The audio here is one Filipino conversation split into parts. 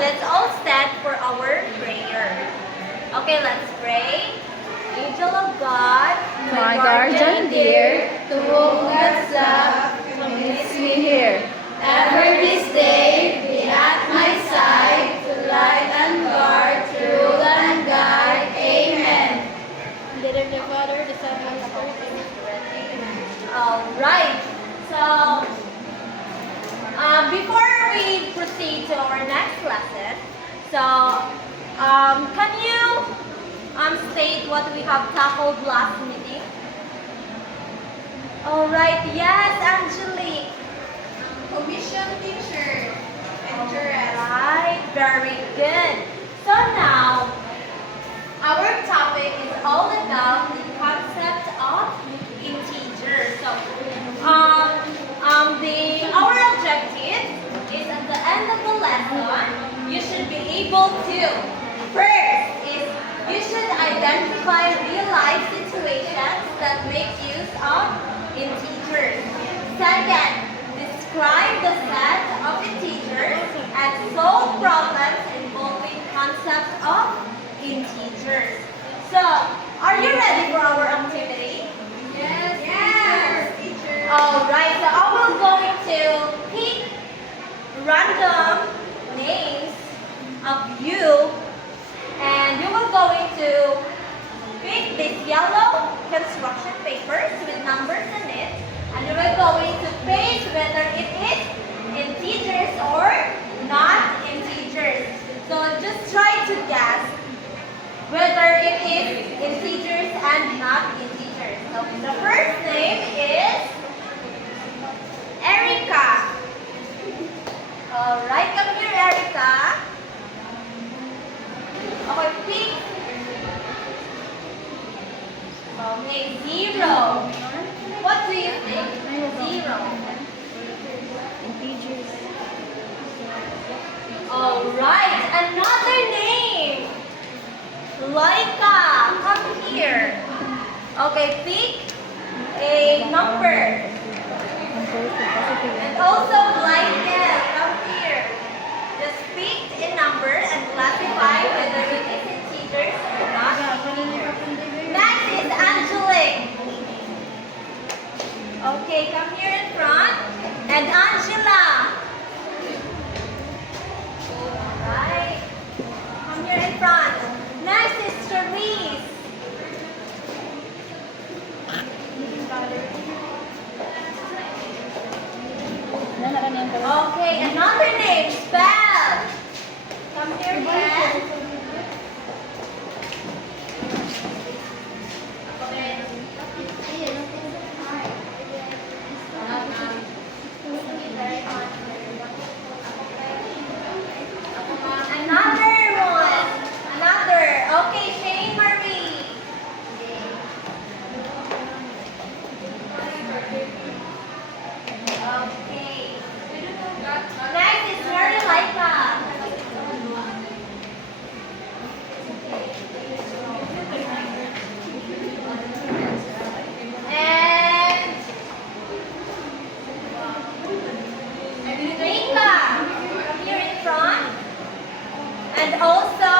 let's all stand for our prayer. Okay, let's pray. Angel of God, My guardian dear, to whom God's love commits me here. Ever this day be at my side, to light and guard, to rule and guide. Amen. In the name of the Father, the Son, and the Holy Spirit. Alright, so before we proceed to our next lesson, can you state what we have tackled last meeting? Alright, yes, Angelique. Commission teacher. Interest. Alright, very good. So now, our topic is all about the concept of integer. So, our objective is at the end of the lesson, you should be able to, first, is you should identify real-life situations that make use of integers. Second, describe the set of integers and solve problems involving concepts of integers. So, are you ready for our activity? Yes, yes, teacher. Alright, so I will going to pick random names of you, and you will going to pick these yellow construction papers with numbers in it, and you are going to paste whether it is integers or not integers. So just try to guess whether it is integers and not integers. So the first name is Erica. Alright, come here, Erica. Okay, pick. Okay, 0. What do you think? 0. Integers. Alright, another name. Laika, come here. Okay, pick a number. And also Blythe, come here. Just pick a number and classify whether it is integers or not. Next is Angelique. Okay, come here in front. And Angela. Alright. Come here in front. Next is Cherise. Okay, another name, Belle. Come here, Belle. Another one. Another. Okay, Shane Marie. Okay. Next is Mary Laika. And Rika, here in front. And also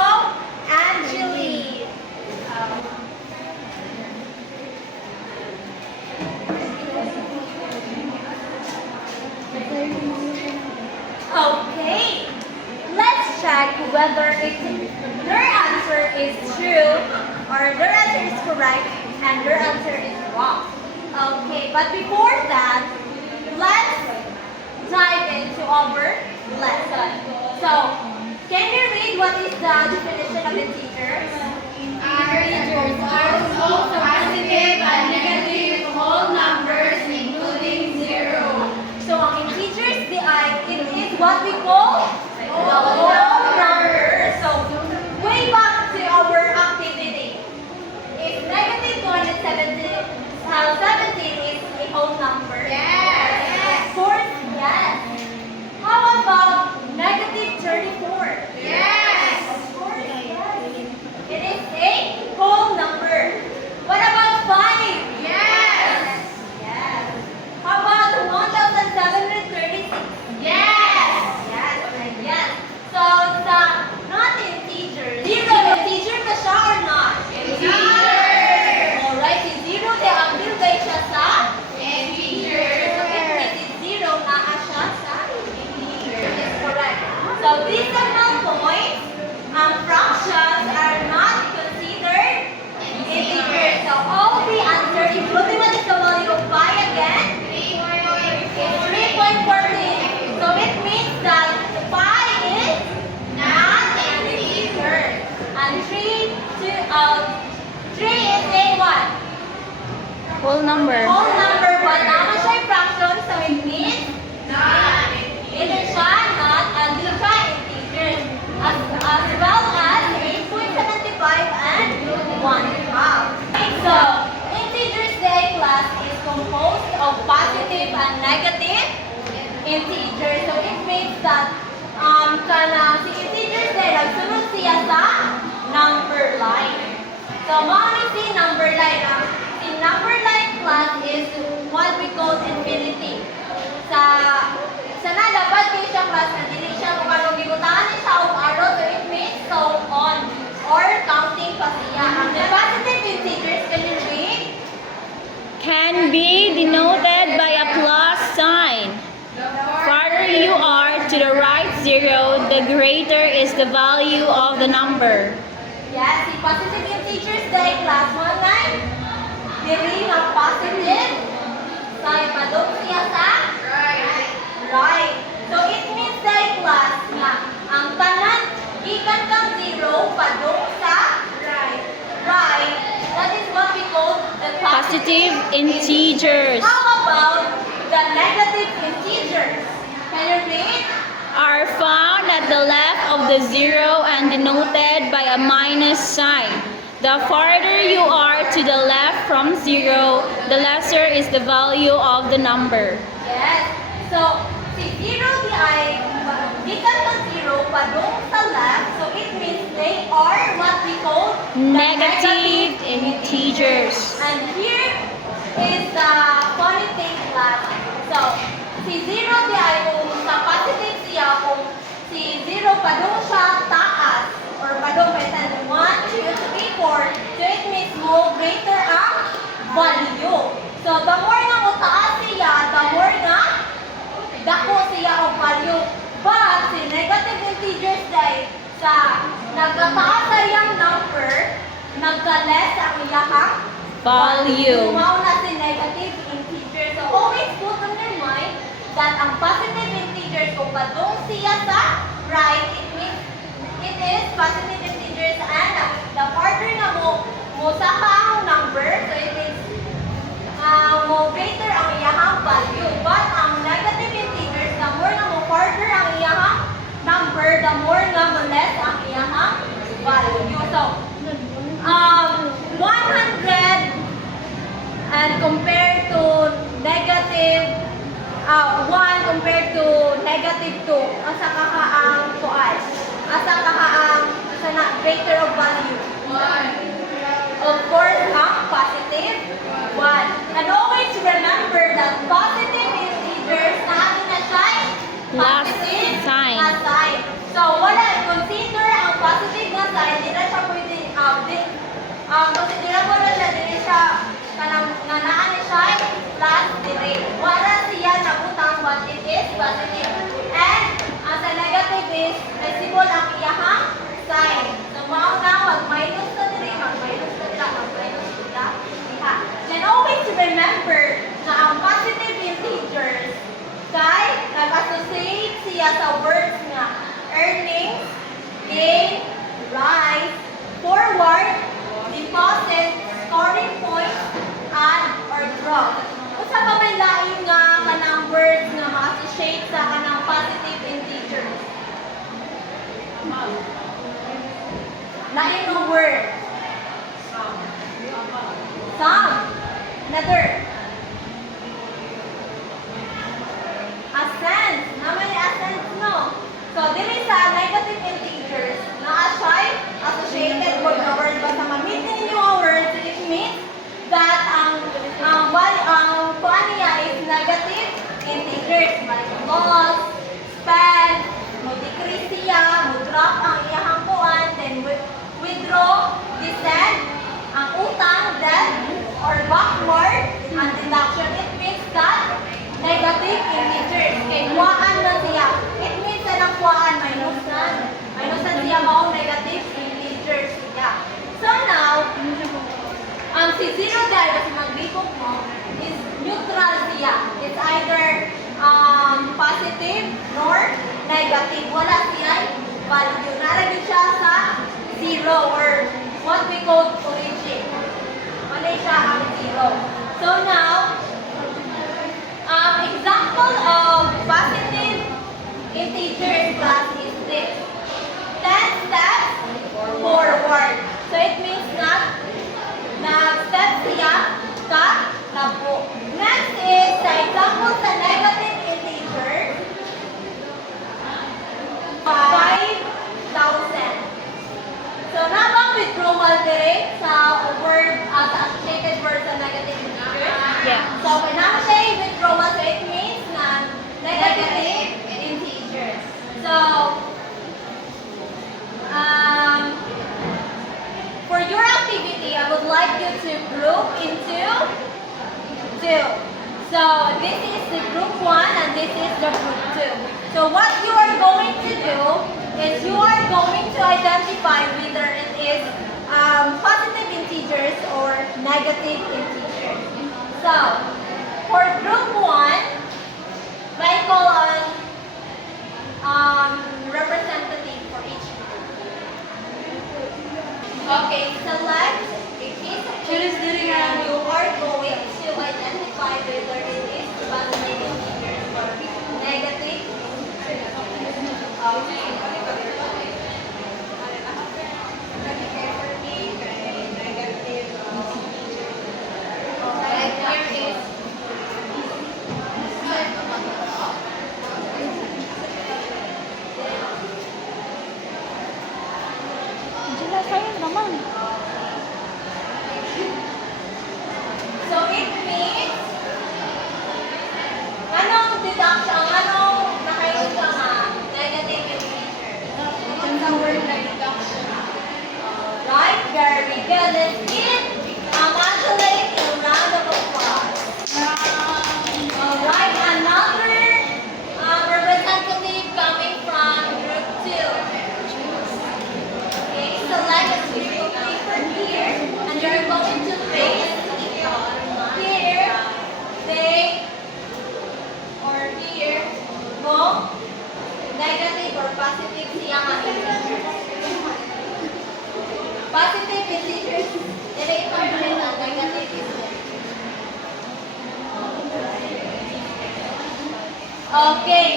Angeli. Okay, let's check whether their answer is true or their answer is correct and their answer is wrong. Okay, but before that, let's dive into our lesson. So, can you read what is the definition of integers? Integers are all positive and negative whole numbers, including 0. So, ang integers, it is what we call the whole number. So, way back to our activity. If negative 217 is a whole number. Yes. Of course, yes. How about negative 34? Yes. Of course, yes. It is a whole number. What about 5? Yes. Yes. How about 1736? Yes. Yes. Yes. So So decimal points, fractions are not considered integers. So all the answer, including what is the value of pi again, is 3.14. So it means that pi is not an integer. And 3 is a what? Whole number. Whole number, but naman siya yung fraction, so it means either siya not and di siya integers. As well as 8.75 and 1/2. Okay, so integers day class is composed of positive and negative integers. So it means that si integers day nagsunod siya sa number line. So mommy si number line. Si number line class is what we call infinity. Sa dapat kayo siya class na dili siya kung anong gigutaan niya sa arrow, so it means so on or counting pa siya. The positive integers, can you read? Can be denoted by a plus sign. Farther you are to the right zero, the greater is the value of the number. Yes, si positive integers day class 19. Dili nga positive. So ipadong siya sa right. So it means day class nga ang tanan gikan kang zero padung sa right. That is what we call the Positive integers How about the negative integers? Can you read? are found at the left of the zero and denoted by a minus sign. The farther you are to the left from zero, the lesser is the value of the number. Yes. So, si zero di ay gikan ng zero padung sa left, so it means they are what we call the Negative integers. And here is the funny thing class. So, si zero di ay kung sa positive siya, kung si zero padung siya taas, or padung by 1, 2, 3, 4, so it means mo greater ang value. So, the more nga mo taas siya, the more nga dako siya ang value. But, si negative integers day, sa nagkataas sa iyang number, nagka-less ang iyahang Value. Mauna si negative integer. So, always put on your mind that ang positive integers, kung padung siya sa right, it means it is positive integers, and the farther nga mo sa ang number, so it means mo greater ang iyahang value. But ang negative integers, the more nga mo farther ang iyahang number, the more nga mo less ang iyahang value. So, 100 and compared to negative 1 compared to negative 2, asa ka ang tuan? Asa ka ang greater of value? 1. Of course, positive 1. And always remember that positive integers na atin na siya Plus positive sign. na sign. So, wala, consider ang positive na sign, hindi na siya pwede, consider mo na siya, hindi siya, nanaan na siya, plus dire. Wala siya nabutang what it is, positive. And, ang sa negative is, resibo ang iyahang sign. So, mauna, mag-minus na dire, mag-minus na dire, mag-minus na dire. Then, always remember na ang positive integers, kay nag-associate siya sa words nga earnings, gain, rise, forward, deposit, scoring point, add, or drop. Kung sa pa may lain nga kanang words nga ma-associate sa kanang positive integers? Lain ng word. Sum. Another. Ascend. Naman yung ascend, no? So, dili sa negative integers, na-assign, associated word na word, basta ma-meet ninyo ang word, it means that ang kuan niya is negative integers. Like loss, spend, mo-decrease siya, mo-drop ang iyahang kuan, then withdraw, descend, ang utang, debt, or backward, negative. Wala siya value. Naragin siya sa zero or what we call origin. Wala siya ang zero. So now, example of positive integer in class is this. 10 steps forward. So it means nag-step siya ka na po. Next is the example sa negative integer. 5,000. So nabang withdrawal direct sa word sa associated word sa negative integer. Yeah. So when naman siya yung withdrawal, so it means na negative integers. So for your activity, I would like you to group into two. So this is the group 1 and this is the group 2. So what you are going to do is you are going to identify whether it is positive integers or negative integers. So for group 1, I call on representative for each group. Okay, select a piece of paper and you are going to identify whether it is positive integers or negative. Okay. So it means, anong deduction, anong nakayon ka nga? Negative integer. Ang word na reduction. Right? Very good. Let's give Angela a round of applause. Alright, another representative coming from group 2. Okay, select a piece of paper here and you're going to paste here, they, or here, no, negative or positive siya nga integers. Positive integers, ito rin ang negative integers. Okay,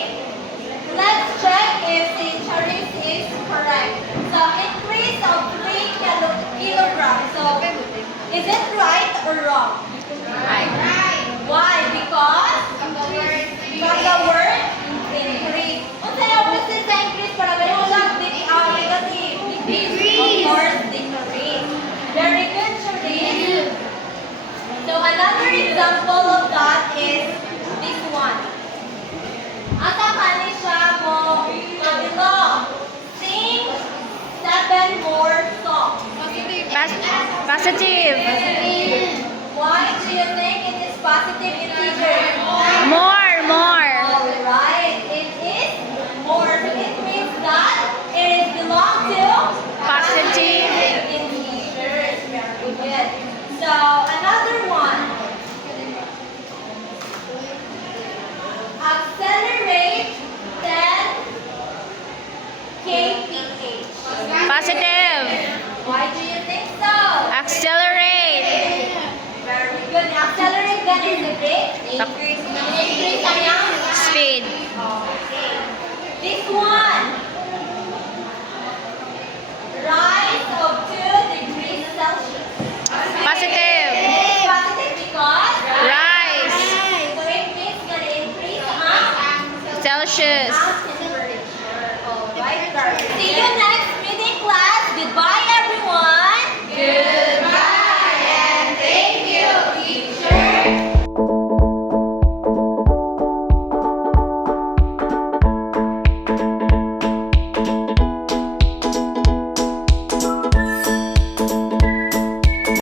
let's check if the choice is correct. So increase of 3 kilograms. So is it right or wrong? Right. Why? Because the word increase. Kung sa'yo, gusto sa increase para gano'n lang, negative. Decrease. Of course, decrease. Very good, Shireen. So another example of that is this one. Asa kani siya mo mabilong. Sing 7 more songs. Positive. Why do you think it is positive integer? More. Alright, it is more. So it means that it is belong to Positive. integers. Very good. So another one. Accelerate 10 kph. Positive. Why do you think so? Accelerate. Very good. Accelerate then is a big increase. Increase ang Speed. okay. This one. Rise of 2 degrees Celsius. Positive. Positive because Rise. so it means gonna increase ang Celsius. temperature. Alright. See you next